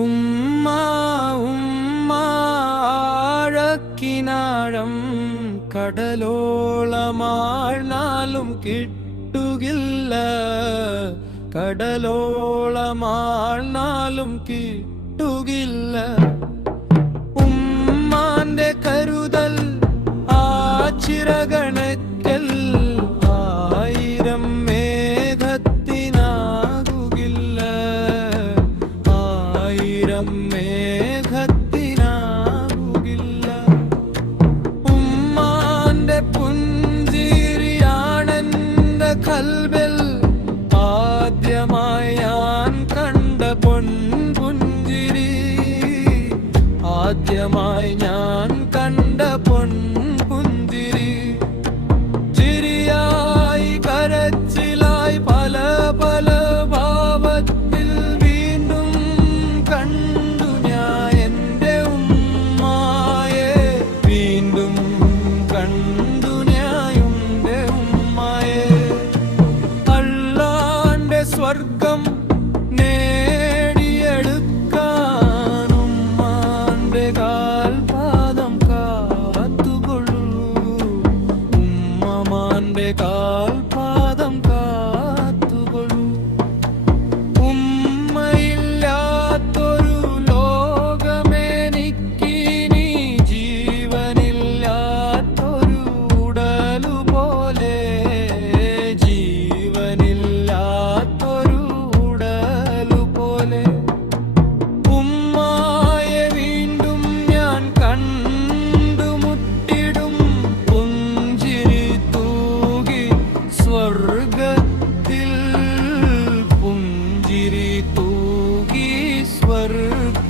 ഉമ്മാ ഉമ്മാ ആഴക്കിനാഴം കടലോളമാഴ്ന്നാലും കിട്ടുകില്ല, കടലോളമാഴ്ന്നാലും കിട്ടുകില്ല. ഉമ്മാന്റെ കരുതൽ ആ ചിറകണക്കൽ ആയിരം മേഘത്തിനാകുകില്ല, ആയിരം മേഘത്തിനാകുകില്ല. ഉമ്മാന്റെ പുഞ്ചിരിയാണെന്റെ കൽബിൽ ആദ്യമായി ഞാൻ കണ്ട പൊൻപുഞ്ചിരി, ആദ്യമായി ഞാൻ കണ്ട പൊൻപുഞ്ചിരി. ചിരിയായി കരച്ചിലായി പല പല ഭാവത്തിൽ വീണ്ടും കണ്ടു ഞാൻ എൻ്റെ ഉമ്മായെ, വീണ്ടും കണ്ടു ഞാൻ എൻ്റെ ഉമ്മായെ. അല്ലാന്റെ സ്വർഗം നേടിയെടുക്കാൻ ഉമ്മാന്റെ കാൽപാദം കാത്തുകൊള്ളൂ, ഉമ്മമാന്റെ കാൽപാദം കാത്തുകൊള്ളൂ. ഉമ്മയില്ലാത്തൊരു ലോകമെനിക്കിനി ജീവനില്ലാത്തൊരു ഉടലുപോലെ, ജീവനില്ലാത്തൊരു ഉടലുപോലെ. ഉമ്മായെ വീണ്ടും ഞാൻ കണ്ടുമുട്ടിടും പുഞ്ചിരി തൂകി സ്വർഗത്തിൽ, പുഞ്ചിരി തൂകി സ്വർഗത്തിൽ.